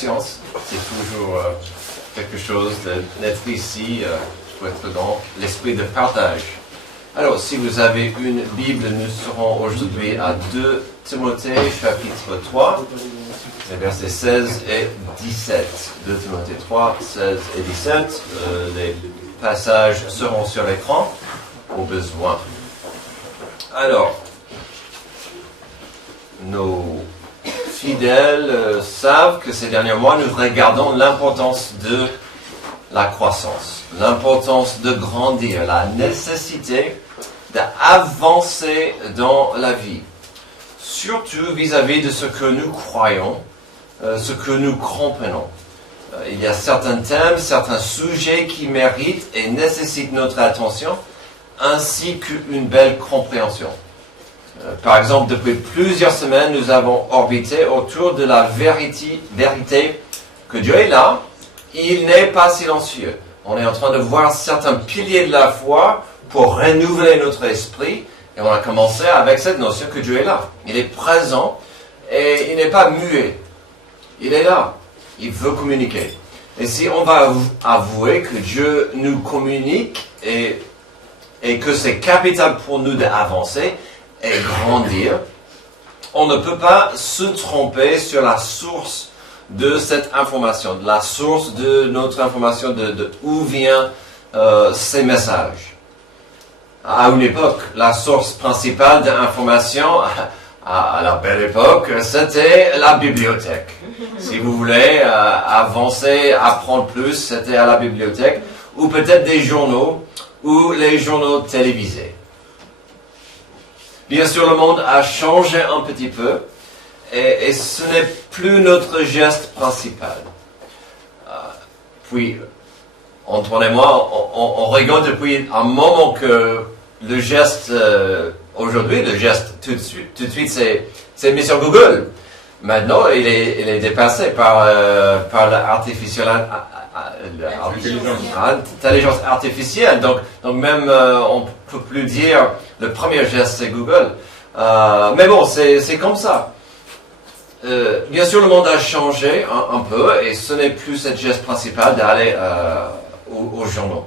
patience. C'est toujours quelque chose d'être ici. Pour être dans l'esprit de partage. Alors, si vous avez une Bible, nous serons aujourd'hui à 2 Timothée, chapitre 3, les versets 16 et 17. 2 Timothée 3, 16 et 17. Les passages seront sur l'écran, au besoin. Alors, nos fidèles savent que ces derniers mois, nous regardons l'importance de la croissance, l'importance de grandir, la nécessité d'avancer dans la vie, surtout vis-à-vis de ce que nous croyons, ce que nous comprenons. Il y a certains thèmes, certains sujets qui méritent et nécessitent notre attention, ainsi qu'une belle compréhension. Par exemple, depuis plusieurs semaines, nous avons orbité autour de la vérité que Dieu est là. Il n'est pas silencieux. On est en train de voir certains piliers de la foi pour renouveler notre esprit. Et on a commencé avec cette notion que Dieu est là. Il est présent et il n'est pas muet. Il est là. Il veut communiquer. Et si on va avouer que Dieu nous communique et que c'est capital pour nous d'avancer et grandir, on ne peut pas se tromper sur la source de cette information, de la source de notre information, de où viennent ces messages. À une époque, la source principale d'information, à la belle époque, c'était la bibliothèque. Si vous voulez avancer, apprendre plus, c'était à la bibliothèque, ou peut-être des journaux, ou les journaux télévisés. Bien sûr, le monde a changé un petit peu, et ce n'est plus notre geste principal. Puis, Antoine et moi, on rigole depuis un moment que le geste aujourd'hui, le geste tout de suite, c'est mis sur Google. Maintenant, il est dépassé par l'intelligence artificielle. Donc même, on ne peut plus dire le premier geste, c'est Google. Mais bon, c'est comme ça. Bien sûr, le monde a changé un peu et ce n'est plus cette geste principale d'aller aux journaux.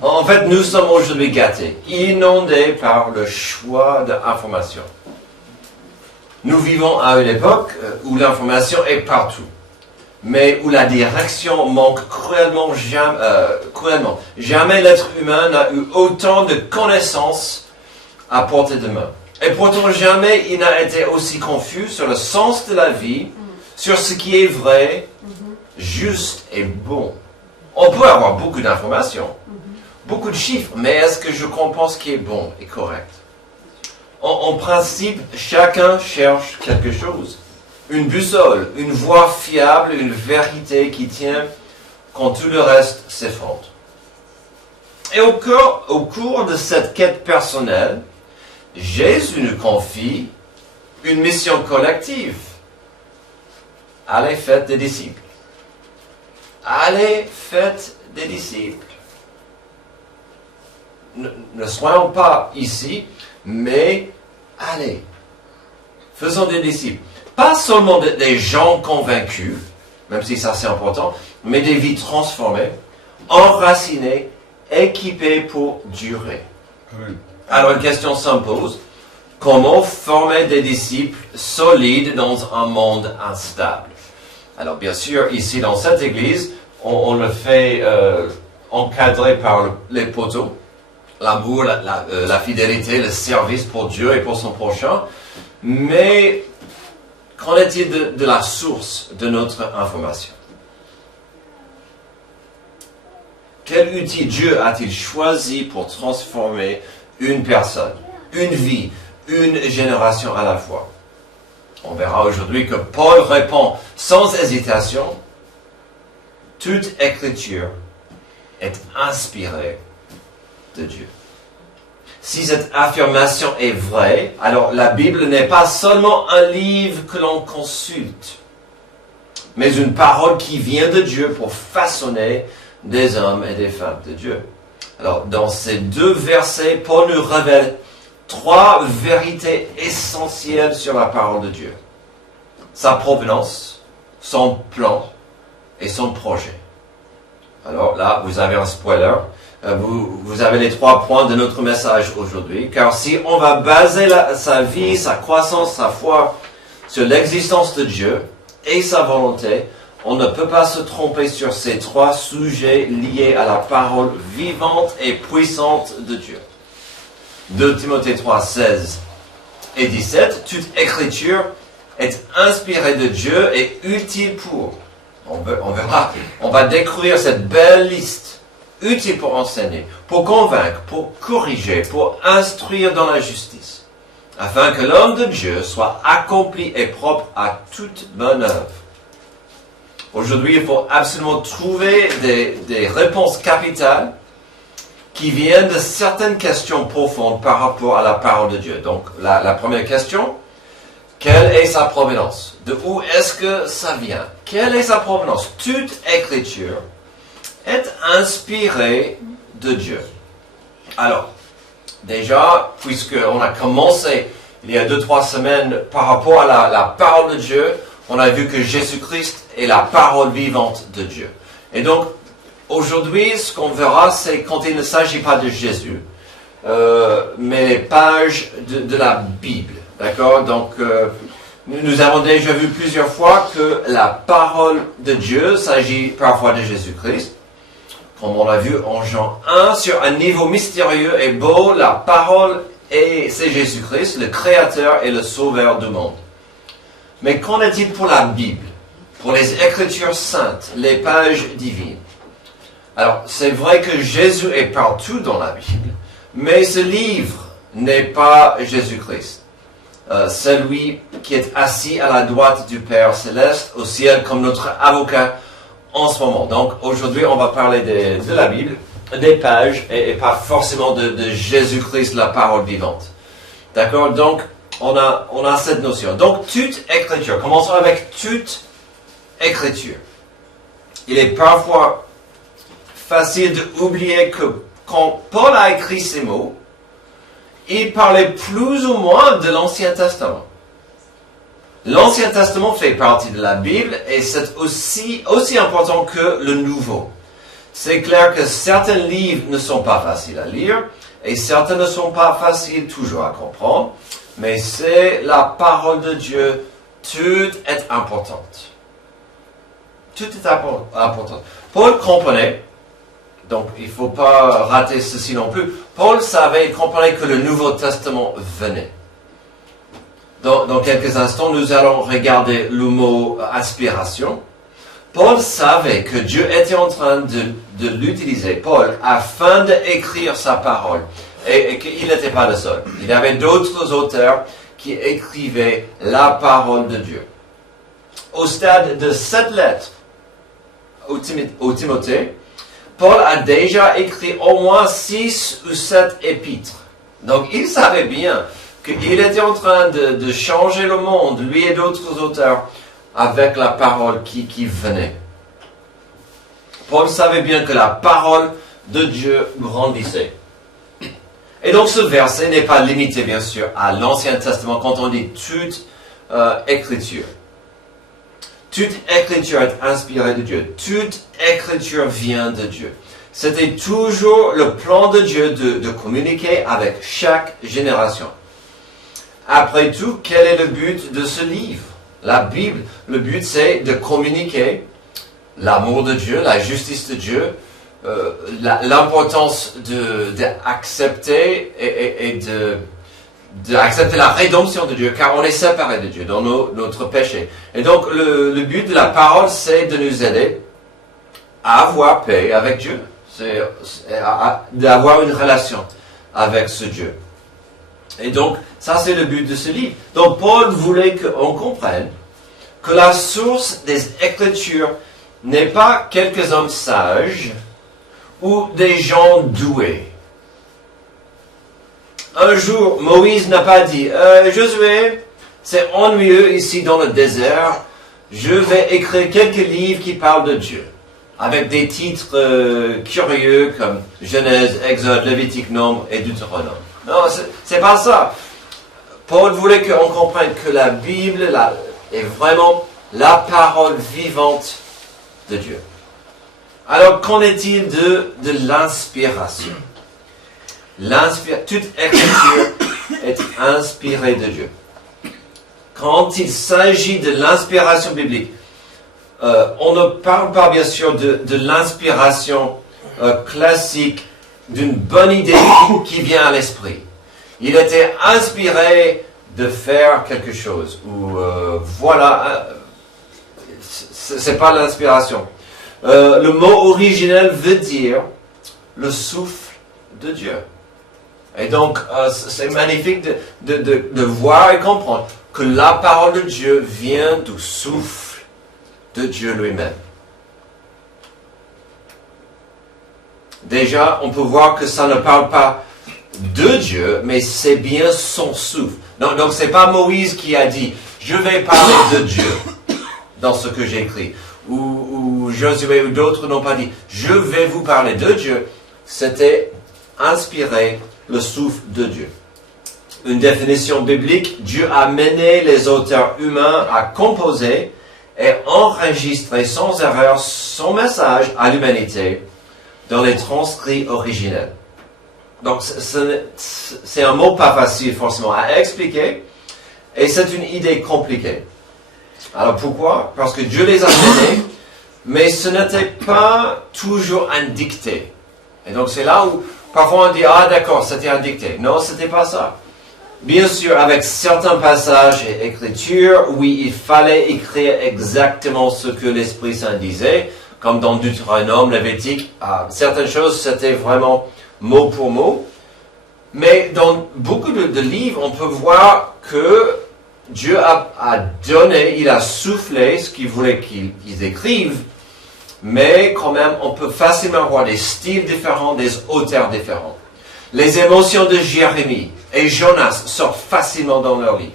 En fait, nous sommes aujourd'hui gâtés, inondés par le choix d'information. Nous vivons à une époque où l'information est partout, mais où la direction manque cruellement. Jamais l'être humain n'a eu autant de connaissances à portée de main. Et pourtant, jamais il n'a été aussi confus sur le sens de la vie, sur ce qui est vrai, juste et bon. On peut avoir beaucoup d'informations, beaucoup de chiffres, mais est-ce que je comprends ce qui est bon et correct? En principe, chacun cherche quelque chose. Une boussole, une voie fiable, une vérité qui tient quand tout le reste s'effondre. Et au cours de cette quête personnelle, Jésus nous confie une mission collective. Allez, faites des disciples. Allez, faites des disciples. Ne soyons pas ici, mais allez, faisons des disciples. Pas seulement des gens convaincus, même si ça c'est important, mais des vies transformées, enracinées, équipées pour durer. Oui. Alors une question s'impose, comment former des disciples solides dans un monde instable? Alors bien sûr, ici dans cette église, on le fait encadré par les poteaux, l'amour, la fidélité, le service pour Dieu et pour son prochain, mais qu'en est-il de la source de notre information? Quel outil Dieu a-t-il choisi pour transformer une personne, une vie, une génération à la fois? On verra aujourd'hui que Paul répond sans hésitation, toute écriture est inspirée de Dieu. Si cette affirmation est vraie, alors la Bible n'est pas seulement un livre que l'on consulte, mais une parole qui vient de Dieu pour façonner des hommes et des femmes de Dieu. Alors, dans ces 2 versets, Paul nous révèle 3 vérités essentielles sur la parole de Dieu. Sa provenance, son plan et son projet. Alors là, vous avez un spoiler. Vous avez les 3 points de notre message aujourd'hui. Car si on va baser sa vie, sa croissance, sa foi sur l'existence de Dieu et sa volonté, on ne peut pas se tromper sur ces 3 sujets liés à la parole vivante et puissante de Dieu. 2 Timothée 3, 16 et 17, toute écriture est inspirée de Dieu et utile pour. On verra, on va découvrir cette belle liste, utile pour enseigner, pour convaincre, pour corriger, pour instruire dans la justice, afin que l'homme de Dieu soit accompli et propre à toute bonne œuvre. Aujourd'hui, il faut absolument trouver des réponses capitales qui viennent de certaines questions profondes par rapport à la parole de Dieu. Donc, la première question, quelle est sa provenance? De où est-ce que ça vient? Quelle est sa provenance? Toute écriture est inspirée de Dieu. Alors, déjà, puisqu'on a commencé il y a 2-3 semaines par rapport à la parole de Dieu, on a vu que Jésus-Christ est la parole vivante de Dieu. Et donc, aujourd'hui, ce qu'on verra, c'est quand il ne s'agit pas de Jésus, mais les pages de la Bible. D'accord? Donc, nous avons déjà vu plusieurs fois que la parole de Dieu s'agit parfois de Jésus-Christ. Comme on l'a vu en Jean 1, sur un niveau mystérieux et beau, la parole c'est Jésus-Christ, le Créateur et le Sauveur du monde. Mais qu'en est-il pour la Bible, pour les Écritures saintes, les pages divines? Alors, c'est vrai que Jésus est partout dans la Bible, mais ce livre n'est pas Jésus-Christ. Celui qui est assis à la droite du Père Céleste au ciel comme notre avocat en ce moment. Donc aujourd'hui on va parler de la Bible, des pages et pas forcément de Jésus-Christ, la parole vivante. D'accord? Donc on a cette notion. Donc toute écriture, commençons avec toute écriture. Il est parfois facile d'oublier que quand Paul a écrit ces mots, il parlait plus ou moins de l'Ancien Testament. L'Ancien Testament fait partie de la Bible et c'est aussi important que le Nouveau. C'est clair que certains livres ne sont pas faciles à lire et certains ne sont pas faciles toujours à comprendre, mais c'est la parole de Dieu, tout est importante. Tout est important. Paul comprenait. Donc, il ne faut pas rater ceci non plus. Paul savait, il comprenait que le Nouveau Testament venait. Dans quelques instants, nous allons regarder le mot inspiration. Paul savait que Dieu était en train de l'utiliser, Paul, afin d'écrire sa parole. Et qu'il n'était pas le seul. Il y avait d'autres auteurs qui écrivaient la parole de Dieu. Au stade de cette lettre au Timothée, Paul a déjà écrit au moins 6 ou 7 épîtres. Donc il savait bien qu'il était en train de changer le monde, lui et d'autres auteurs, avec la parole qui venait. Paul savait bien que la parole de Dieu grandissait. Et donc ce verset n'est pas limité bien sûr à l'Ancien Testament quand on dit toute écriture. Toute écriture est inspirée de Dieu. Toute écriture vient de Dieu. C'était toujours le plan de Dieu de communiquer avec chaque génération. Après tout, quel est le but de ce livre? La Bible, le but c'est de communiquer l'amour de Dieu, la justice de Dieu, l'importance d'accepter et d'accepter la rédemption de Dieu, car on est séparé de Dieu dans notre péché. Et donc, le but de la parole, c'est de nous aider à avoir paix avec Dieu, d'avoir une relation avec ce Dieu. Et donc, ça c'est le but de ce livre. Donc, Paul voulait qu'on comprenne que la source des Écritures n'est pas quelques hommes sages ou des gens doués. Un jour, Moïse n'a pas dit « Josué, c'est ennuyeux ici dans le désert, je vais écrire quelques livres qui parlent de Dieu. » Avec des titres curieux comme Genèse, Exode, Lévitique, Nombre et Deutéronome. Non, c'est pas ça. Paul voulait qu'on comprenne que la Bible est vraiment la parole vivante de Dieu. Alors, qu'en est-il de l'inspiration? Toute écriture est inspirée de Dieu. Quand il s'agit de l'inspiration biblique, on ne parle pas bien sûr de l'inspiration classique, d'une bonne idée qui vient à l'esprit. Il était inspiré de faire quelque chose, ou voilà, c'est pas l'inspiration. Le mot originel veut dire le souffle de Dieu. Et donc, c'est magnifique de voir et comprendre que la parole de Dieu vient du souffle de Dieu lui-même. Déjà, on peut voir que ça ne parle pas de Dieu, mais c'est bien son souffle. Donc c'est pas Moïse qui a dit « Je vais parler de Dieu » dans ce que j'écris. Ou Josué ou d'autres n'ont pas dit « Je vais vous parler de Dieu ». C'était inspiré le souffle de Dieu. Une définition biblique, Dieu a mené les auteurs humains à composer et enregistrer sans erreur son message à l'humanité dans les transcrits originels. Donc c'est un mot pas facile forcément à expliquer et c'est une idée compliquée. Alors pourquoi? Parce que Dieu les a menés, mais ce n'était pas toujours un dicté. Et donc c'est là où parfois on dit, ah d'accord, c'était un dicté. Non, c'était pas ça. Bien sûr, avec certains passages et écritures, oui, il fallait écrire exactement ce que l'Esprit Saint disait, comme dans Deutéronome, Lévitique. Certaines choses, c'était vraiment mot pour mot. Mais dans beaucoup de livres, on peut voir que Dieu a donné, il a soufflé ce qu'il voulait qu'ils écrivent, mais quand même, on peut facilement voir des styles différents, des auteurs différents. Les émotions de Jérémie et Jonas sortent facilement dans leurs livres.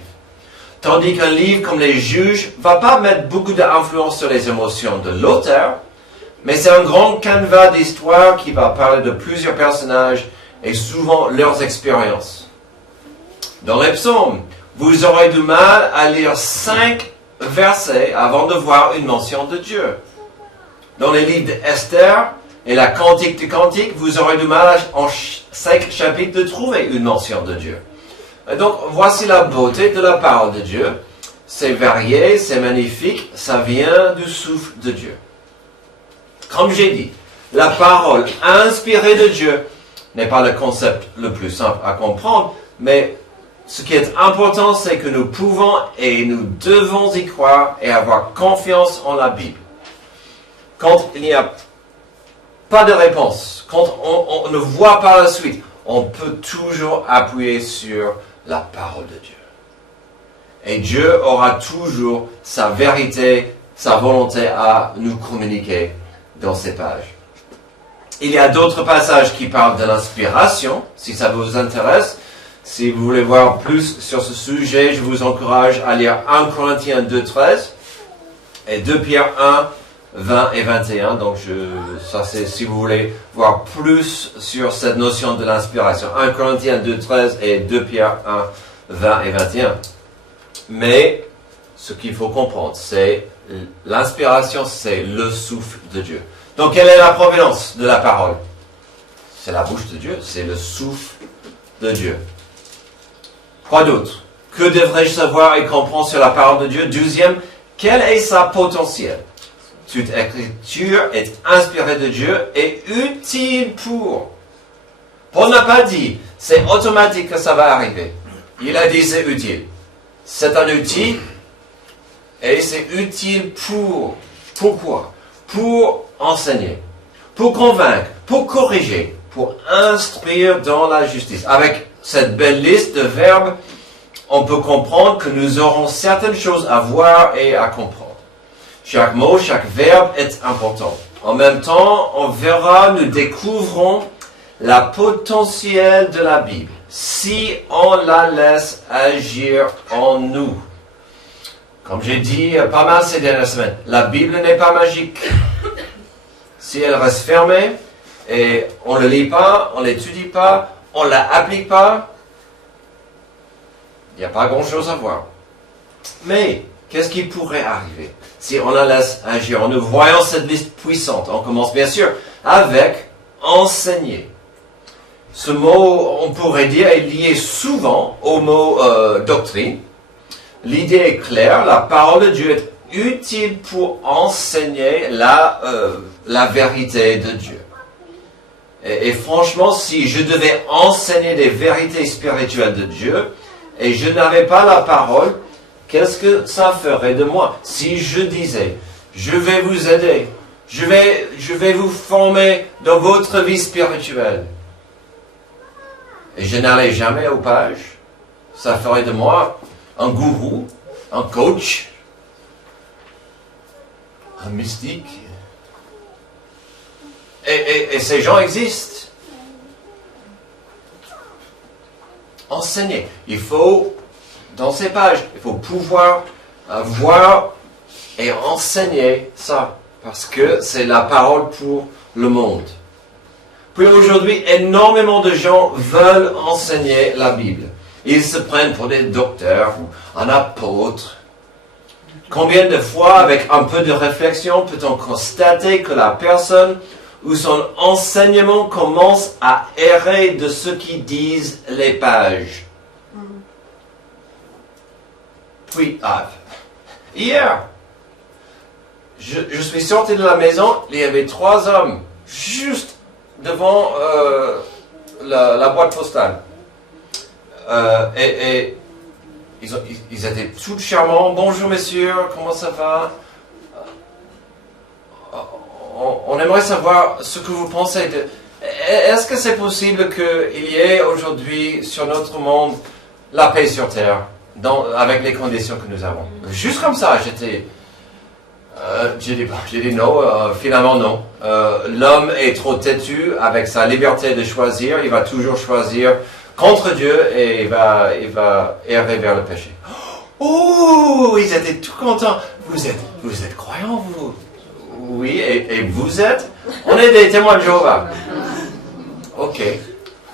Tandis qu'un livre comme Les Juges ne va pas mettre beaucoup d'influence sur les émotions de l'auteur, mais c'est un grand canevas d'histoire qui va parler de plusieurs personnages et souvent leurs expériences. Dans les psaumes, vous aurez du mal à lire 5 versets avant de voir une mention de Dieu. Dans les livres d'Esther et la Cantique des Cantiques, vous aurez du mal en 5 chapitres de trouver une mention de Dieu. Et donc, voici la beauté de la parole de Dieu. C'est varié, c'est magnifique, ça vient du souffle de Dieu. Comme j'ai dit, la parole inspirée de Dieu n'est pas le concept le plus simple à comprendre, mais ce qui est important, c'est que nous pouvons et nous devons y croire et avoir confiance en la Bible. Quand il n'y a pas de réponse, quand on ne voit pas la suite, on peut toujours appuyer sur la parole de Dieu. Et Dieu aura toujours sa vérité, sa volonté à nous communiquer dans ces pages. Il y a d'autres passages qui parlent de l'inspiration, si ça vous intéresse. Si vous voulez voir plus sur ce sujet, je vous encourage à lire 1 Corinthiens 2:13 et 2 Pierre 1, 20 et 21. Donc, ça c'est si vous voulez voir plus sur cette notion de l'inspiration. 1 Corinthiens 2:13 et 2 Pierre 1, 20 et 21. Mais, ce qu'il faut comprendre, c'est l'inspiration, c'est le souffle de Dieu. Donc, quelle est la provenance de la parole? C'est la bouche de Dieu, c'est le souffle de Dieu. Quoi d'autre? Que devrais-je savoir et comprendre sur la parole de Dieu? Deuxième, quel est sa potentiel? Toute écriture est inspirée de Dieu et utile pour. Paul n'a pas dit, c'est automatique que ça va arriver. Il a dit, c'est utile. C'est un outil et c'est utile pour. Pourquoi? Pour enseigner, pour convaincre, pour corriger, pour instruire dans la justice. Avec cette belle liste de verbes, on peut comprendre que nous aurons certaines choses à voir et à comprendre. Chaque mot, chaque verbe est important. En même temps, on verra, nous découvrons la potentiel de la Bible, si on la laisse agir en nous. Comme j'ai dit pas mal ces dernières semaines, la Bible n'est pas magique. Si elle reste fermée, et on ne le lit pas, on ne l'étudie pas, on ne l'applique pas, il n'y a pas grand-chose à voir. Mais, qu'est-ce qui pourrait arriver si on la laisse agir? En nous voyant cette liste puissante, on commence bien sûr avec enseigner. Ce mot, on pourrait dire, est lié souvent au mot doctrine. L'idée est claire, la parole de Dieu est utile pour enseigner la vérité de Dieu. Et franchement, si je devais enseigner des vérités spirituelles de Dieu, et je n'avais pas la parole, qu'est-ce que ça ferait de moi? Si je disais, je vais vous aider, je vais vous former dans votre vie spirituelle, et je n'allais jamais aux pages, ça ferait de moi un gourou, un coach, un mystique. Et ces gens existent. Enseigner. Il faut, dans ces pages, il faut pouvoir voir et enseigner ça. Parce que c'est la parole pour le monde. Puis aujourd'hui, énormément de gens veulent enseigner la Bible. Ils se prennent pour des docteurs ou un apôtre. Combien de fois, avec un peu de réflexion, peut-on constater que la personne ou son enseignement commence à errer de ce qui disent les pages? Puis, hier, je suis sorti de la maison, il y avait 3 hommes juste devant la boîte postale. Et ils étaient tout charmants. Bonjour messieurs, comment ça va? On aimerait savoir ce que vous pensez de... Est-ce que c'est possible qu'il y ait aujourd'hui sur notre monde la paix sur terre avec les conditions que nous avons? Juste comme ça, j'ai dit non, finalement non. L'homme est trop têtu avec sa liberté de choisir. Il va toujours choisir contre Dieu et il va errer vers le péché. Oh, ils étaient tout contents. Vous êtes croyants, vous? Oui, et vous êtes? On est des témoins de Jéhovah. Ok.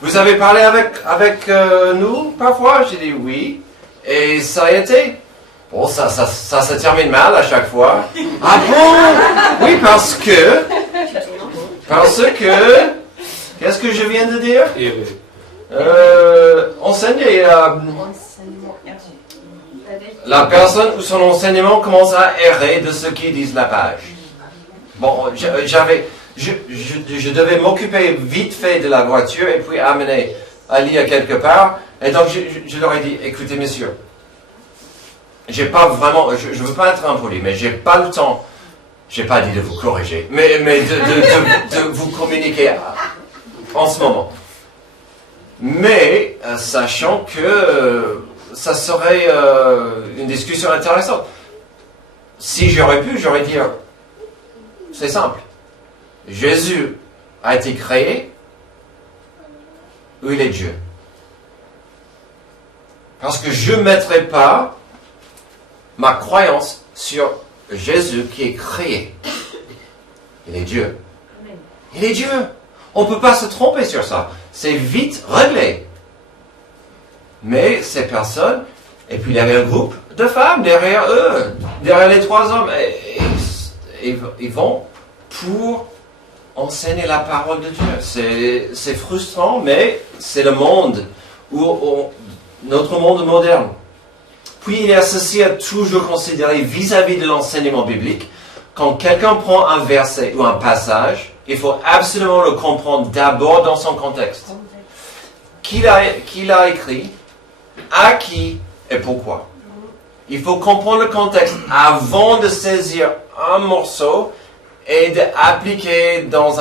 Vous avez parlé avec nous parfois? J'ai dit oui. Et ça a été? Bon, ça se termine mal à chaque fois. Ah bon? Oui, parce que... Qu'est-ce que je viens de dire? Enseigner. La personne ou son enseignement commence à errer de ce qu'ils disent la page. Bon, je devais m'occuper vite fait de la voiture et puis amener Ali à quelque part. Et donc, je leur ai dit, écoutez, messieurs, j'ai pas vraiment, je veux pas être impoli, mais j'ai pas le temps, j'ai pas dit de vous corriger, mais de vous communiquer en ce moment. Mais, sachant que ça serait une discussion intéressante. Si j'aurais pu, j'aurais dit, c'est simple. Jésus a été créé ou il est Dieu? Parce que je ne mettrai pas ma croyance sur Jésus qui est créé. Il est Dieu. Il est Dieu. On ne peut pas se tromper sur ça. C'est vite réglé. Mais ces personnes, et puis il y avait un groupe de femmes derrière eux, derrière les 3 hommes, et ils vont pour enseigner la parole de Dieu. C'est frustrant, mais c'est le monde, notre monde moderne. Puis il y a ceci à toujours considérer vis-à-vis de l'enseignement biblique. Quand quelqu'un prend un verset ou un passage, il faut absolument le comprendre d'abord dans son contexte. Qui l'a écrit, à qui et pourquoi. Il faut comprendre le contexte avant de saisir un morceau et d'appliquer dans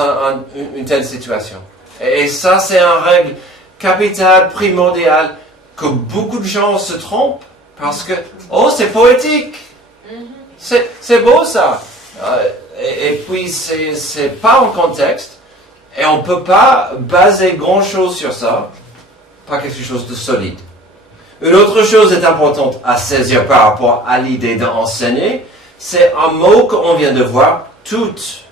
une telle situation. Et ça, c'est une règle capitale, primordiale, que beaucoup de gens se trompent parce que, oh, c'est poétique. C'est beau ça. Et puis, c'est pas en contexte. Et on ne peut pas baser grand-chose sur ça, pas quelque chose de solide. Une autre chose est importante à saisir par rapport à l'idée d'enseigner, c'est un mot qu'on vient de voir, toutes.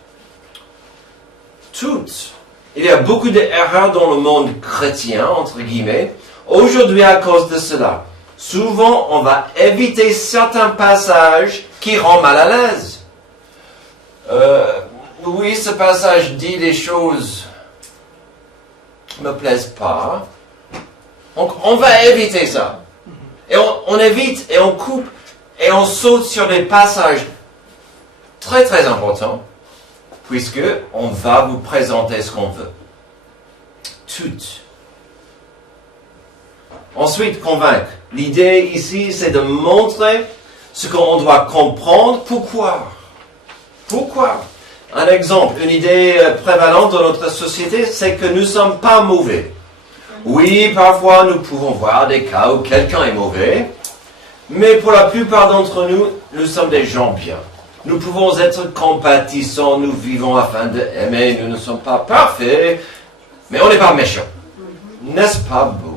Toutes. Il y a beaucoup d'erreurs dans le monde chrétien, entre guillemets, aujourd'hui à cause de cela. souvent on va éviter certains passages qui rendent mal à l'aise. Oui, ce passage dit des choses qui ne me plaisent pas. Donc on va éviter ça. Et on évite et on coupe et on saute sur des passages très très importants, puisque on va vous présenter ce qu'on veut. Tout. Ensuite, convaincre. L'idée ici, c'est de montrer ce qu'on doit comprendre. Pourquoi? Pourquoi? Un exemple, une idée prévalente dans notre société, c'est que nous ne sommes pas mauvais. Oui, parfois nous pouvons voir des cas où quelqu'un est mauvais, mais pour la plupart d'entre nous, nous sommes des gens bien. Nous pouvons être compatissants, nous vivons afin d'aimer, nous ne sommes pas parfaits, mais on n'est pas méchants. N'est-ce pas beau?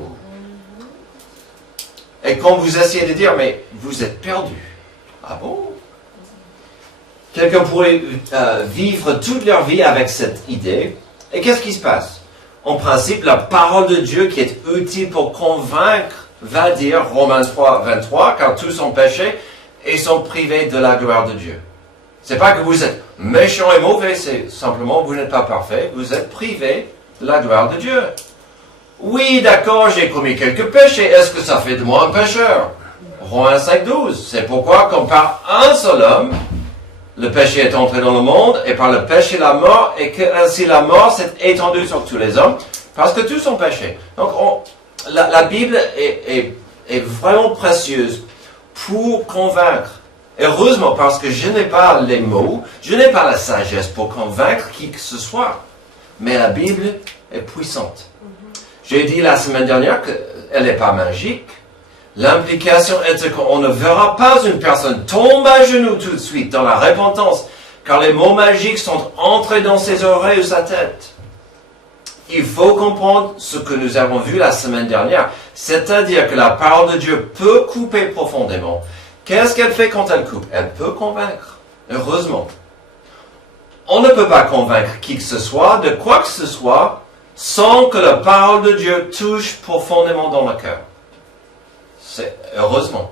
Et quand vous essayez de dire, mais vous êtes perdu. Ah bon? Quelqu'un pourrait vivre toute leur vie avec cette idée. Et qu'est-ce qui se passe? En principe, la parole de Dieu qui est utile pour convaincre va dire, Romains 3, 23, car tous ont péché et sont privés de la gloire de Dieu. C'est pas que vous êtes méchant et mauvais, c'est simplement que vous n'êtes pas parfait, vous êtes privés de la gloire de Dieu. Oui, d'accord, j'ai commis quelques péchés, est-ce que ça fait de moi un pécheur? Romains 5, 12, c'est pourquoi, comme par un seul homme, le péché est entré dans le monde, et par le péché la mort, et que ainsi la mort s'est étendue sur tous les hommes, parce que tous ont péché. Donc la Bible est vraiment précieuse pour convaincre. Heureusement, parce que je n'ai pas les mots, je n'ai pas la sagesse pour convaincre qui que ce soit. Mais la Bible est puissante. J'ai dit la semaine dernière qu'elle n'est pas magique. L'implication est qu'on ne verra pas une personne tomber à genoux tout de suite dans la repentance, car les mots magiques sont entrés dans ses oreilles ou sa tête. Il faut comprendre ce que nous avons vu la semaine dernière, c'est-à-dire que la parole de Dieu peut couper profondément. Qu'est-ce qu'elle fait quand elle coupe? Elle peut convaincre, heureusement. On ne peut pas convaincre qui que ce soit de quoi que ce soit sans que la parole de Dieu touche profondément dans le cœur. C'est heureusement.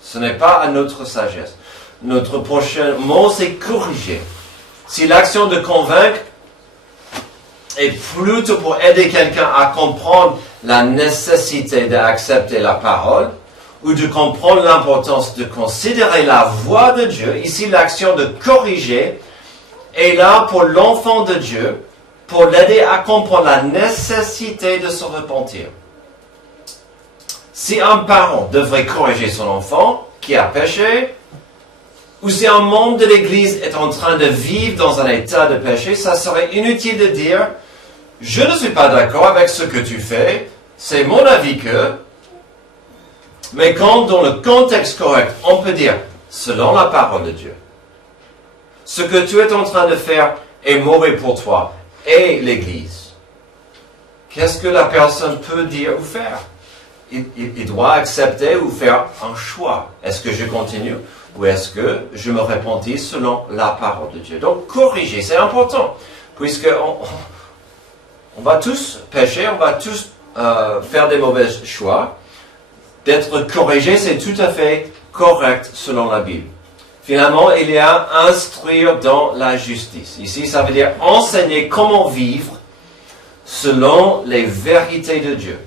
Ce n'est pas à notre sagesse. Notre prochain mot, c'est corriger. Si l'action de convaincre est plutôt pour aider quelqu'un à comprendre la nécessité d'accepter la parole, ou de comprendre l'importance de considérer la voix de Dieu, ici l'action de corriger est là pour l'enfant de Dieu, pour l'aider à comprendre la nécessité de se repentir. Si un parent devrait corriger son enfant qui a péché, ou si un membre de l'Église est en train de vivre dans un état de péché, ça serait inutile de dire « Je ne suis pas d'accord avec ce que tu fais, c'est mon avis que… » Mais quand dans le contexte correct, on peut dire « Selon la parole de Dieu, ce que tu es en train de faire est mauvais pour toi et l'Église. » Qu'est-ce que la personne peut dire ou faire? Il doit accepter ou faire un choix. Est-ce que je continue ou est-ce que je me repentis selon la parole de Dieu? Donc, corriger, c'est important, puisque on va tous pécher, on va tous faire des mauvais choix. D'être corrigé, c'est tout à fait correct selon la Bible. Finalement, il y a instruire dans la justice. Ici, ça veut dire enseigner comment vivre selon les vérités de Dieu.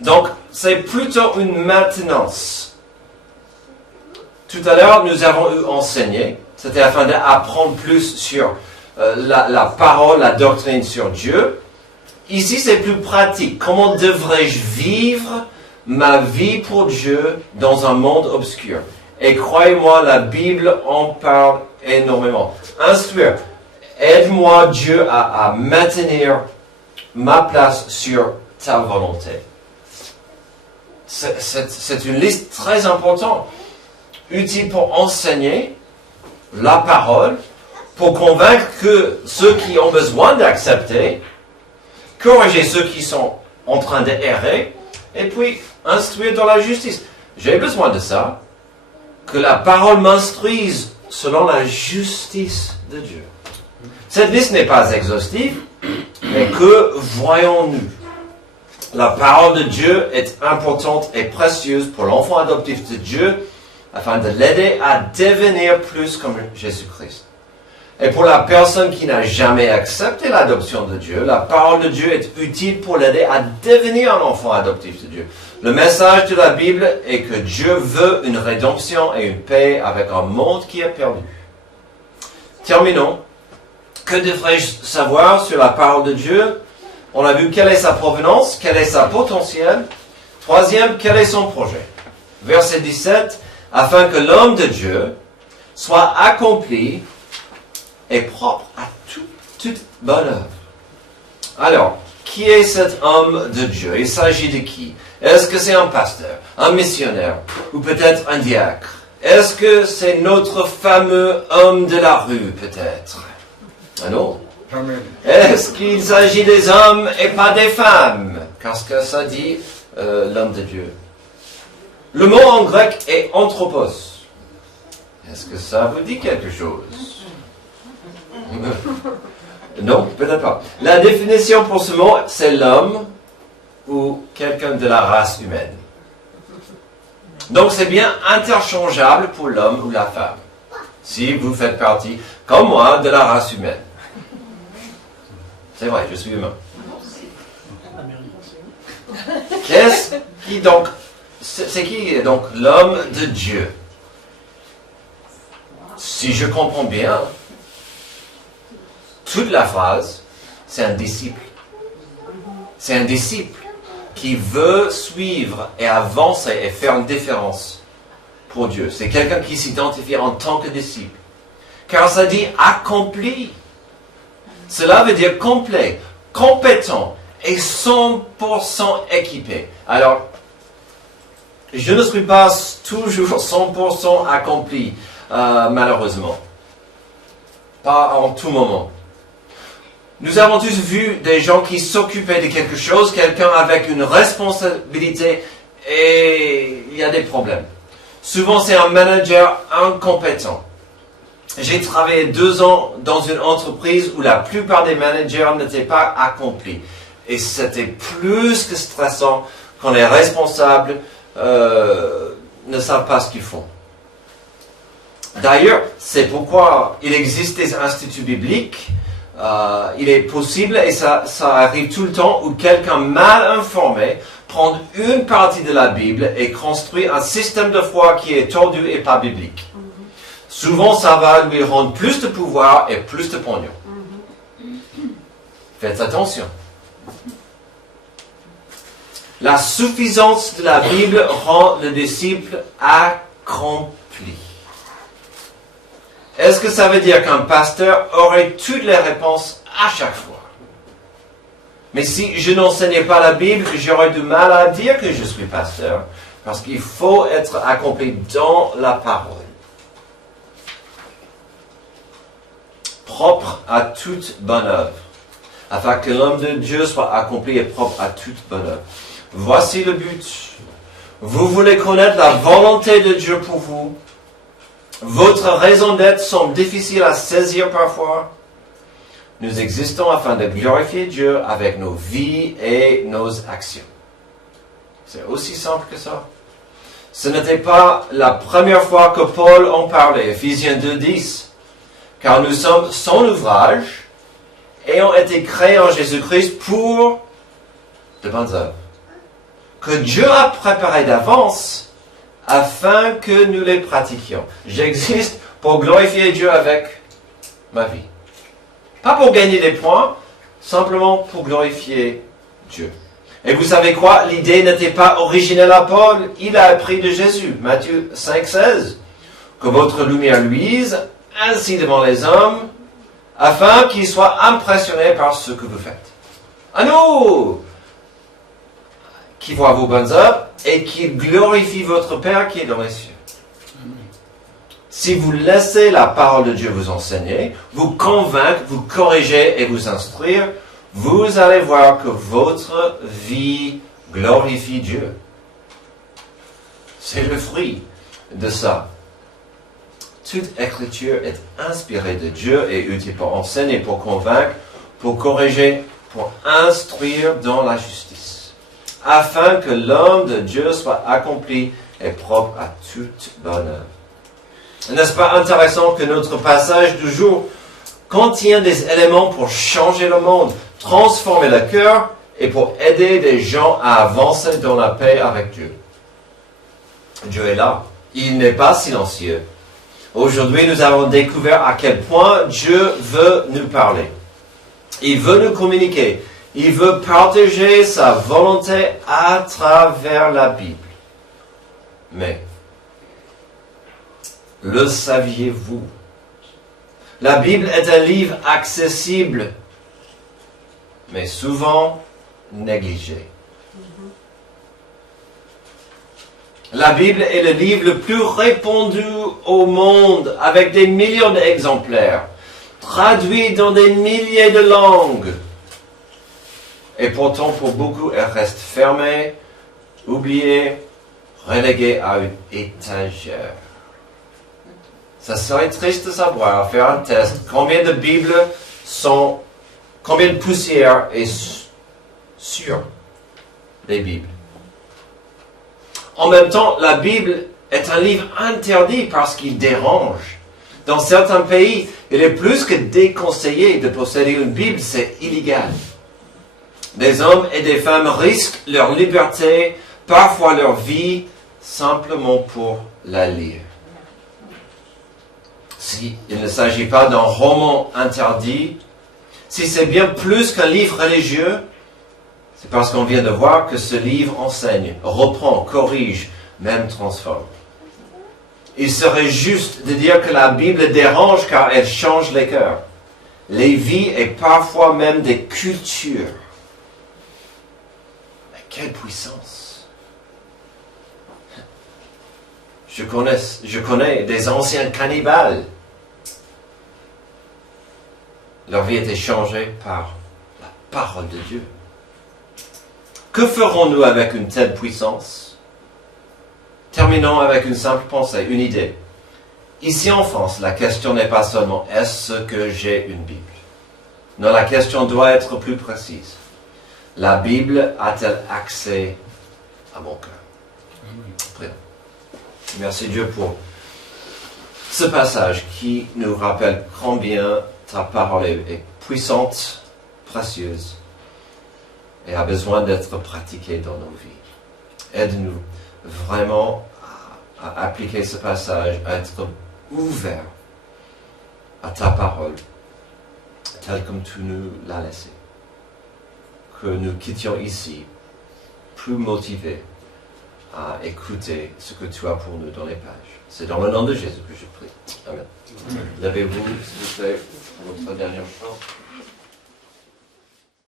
Donc, c'est plutôt une maintenance. Tout à l'heure, nous avons eu enseigné, c'était afin d'apprendre plus sur la parole, la doctrine sur Dieu. Ici, c'est plus pratique. Comment devrais-je vivre ma vie pour Dieu dans un monde obscur? Et croyez-moi, la Bible en parle énormément. Instruire. Aide-moi, Dieu, à maintenir ma place sur ta volonté. C'est une liste très importante, utile pour enseigner la parole, pour convaincre que ceux qui ont besoin d'accepter, corriger ceux qui sont en train d'errer, et puis instruire dans la justice. J'ai besoin de ça, que la parole m'instruise selon la justice de Dieu. Cette liste n'est pas exhaustive, mais que voyons-nous? La parole de Dieu est importante et précieuse pour l'enfant adoptif de Dieu afin de l'aider à devenir plus comme Jésus-Christ. Et pour la personne qui n'a jamais accepté l'adoption de Dieu, la parole de Dieu est utile pour l'aider à devenir un enfant adoptif de Dieu. Le message de la Bible est que Dieu veut une rédemption et une paix avec un monde qui est perdu. Terminons. Que devrais-je savoir sur la parole de Dieu? On a vu quelle est sa provenance, quel est sa potentiel. Troisième, quel est son projet? Verset 17, afin que l'homme de Dieu soit accompli et propre à toute bonne œuvre. Alors, qui est cet homme de Dieu? Il s'agit de qui? Est-ce que c'est un pasteur, un missionnaire, ou peut-être un diacre? Est-ce que c'est notre fameux homme de la rue, peut-être? Ah non. Est-ce qu'il s'agit des hommes et pas des femmes? Parce que ça dit l'homme de Dieu. Le mot en grec est anthropos. Est-ce que ça vous dit quelque chose? Non, peut-être pas. La définition pour ce mot, c'est l'homme ou quelqu'un de la race humaine. Donc c'est bien interchangeable pour l'homme ou la femme. Si vous faites partie, comme moi, de la race humaine. C'est vrai, je suis humain. Qu'est-ce qui donc... C'est qui donc l'homme de Dieu? Si je comprends bien, toute la phrase, c'est un disciple. C'est un disciple qui veut suivre et avancer et faire une différence pour Dieu. C'est quelqu'un qui s'identifie en tant que disciple. Car ça dit accompli. Cela veut dire complet, compétent et 100% équipé. Alors, je ne suis pas toujours 100% accompli, malheureusement. Pas en tout moment. Nous avons tous vu des gens qui s'occupaient de quelque chose, quelqu'un avec une responsabilité, et il y a des problèmes. Souvent, c'est un manager incompétent. J'ai travaillé 2 ans dans une entreprise où la plupart des managers n'étaient pas accomplis. Et c'était plus que stressant quand les responsables ne savent pas ce qu'ils font. D'ailleurs, c'est pourquoi il existe des instituts bibliques. Il est possible, et ça arrive tout le temps, où quelqu'un mal informé prend une partie de la Bible et construit un système de foi qui est tordu et pas biblique. Souvent, ça va lui rendre plus de pouvoir et plus de pognon. Faites attention. La suffisance de la Bible rend le disciple accompli. Est-ce que ça veut dire qu'un pasteur aurait toutes les réponses à chaque fois? Mais si je n'enseignais pas la Bible, j'aurais du mal à dire que je suis pasteur, parce qu'il faut être accompli dans la parole. Propre à toute bonne œuvre, afin que l'homme de Dieu soit accompli et propre à toute bonne œuvre. Voici le but. Vous voulez connaître la volonté de Dieu pour vous. Votre raison d'être semble difficile à saisir parfois. Nous existons afin de glorifier Dieu avec nos vies et nos actions. C'est aussi simple que ça. Ce n'était pas la première fois que Paul en parlait. Ephésiens 2:10. Car nous sommes son ouvrage, ayant été créés en Jésus-Christ pour de bonnes œuvres, que Dieu a préparées d'avance afin que nous les pratiquions. J'existe pour glorifier Dieu avec ma vie. Pas pour gagner des points, simplement pour glorifier Dieu. Et vous savez quoi? L'idée n'était pas originelle à Paul, il a appris de Jésus. Matthieu 5:16. Que votre lumière luise ainsi devant les hommes, afin qu'ils soient impressionnés par ce que vous faites. À nous, qui voient vos bonnes œuvres et qui glorifient votre Père qui est dans les cieux. Si vous laissez la parole de Dieu vous enseigner, vous convaincre, vous corriger et vous instruire, vous allez voir que votre vie glorifie Dieu. C'est le fruit de ça. Toute écriture est inspirée de Dieu et utile pour enseigner, pour convaincre, pour corriger, pour instruire dans la justice. afin que l'homme de Dieu soit accompli et propre à toute bonne œuvre. N'est-ce pas intéressant que notre passage du jour contient des éléments pour changer le monde, transformer le cœur et pour aider les gens à avancer dans la paix avec Dieu. Dieu est là. Il n'est pas silencieux. Aujourd'hui, nous avons découvert à quel point Dieu veut nous parler. Il veut nous communiquer. Il veut partager sa volonté à travers la Bible. Mais, le saviez-vous? La Bible est un livre accessible, mais souvent négligé. La Bible est le livre le plus répandu au monde, avec des millions d'exemplaires, traduit dans des milliers de langues. Et pourtant, pour beaucoup, elle reste fermée, oubliée, reléguée à une étagère. Ça serait triste de savoir, faire un test, combien de Bibles combien de poussière est sur les Bibles. En même temps, la Bible est un livre interdit parce qu'il dérange. Dans certains pays, il est plus que déconseillé de posséder une Bible, c'est illégal. Des hommes et des femmes risquent leur liberté, parfois leur vie, simplement pour la lire. Si il ne s'agit pas d'un roman interdit, si c'est bien plus qu'un livre religieux, c'est parce qu'on vient de voir que ce livre enseigne, reprend, corrige, même transforme. Il serait juste de dire que la Bible dérange car elle change les cœurs, les vies et parfois même des cultures. Mais quelle puissance! Je connais des anciens cannibales. Leur vie était changée par la parole de Dieu. Que ferons-nous avec une telle puissance? Terminons avec une simple pensée, une idée. Ici en France, la question n'est pas seulement « est-ce que j'ai une Bible ?» Non, la question doit être plus précise. La Bible a-t-elle accès à mon cœur? Prions. Merci Dieu pour ce passage qui nous rappelle combien ta parole est puissante, précieuse et a besoin d'être pratiquée dans nos vies. Aide-nous vraiment à appliquer ce passage, à être ouvert à ta parole, telle comme tu nous l'as laissée. Que nous quittions ici plus motivés à écouter ce que tu as pour nous dans les pages. C'est dans le nom de Jésus que je prie. Amen. Levez-vous, s'il vous plaît, pour votre dernier chant.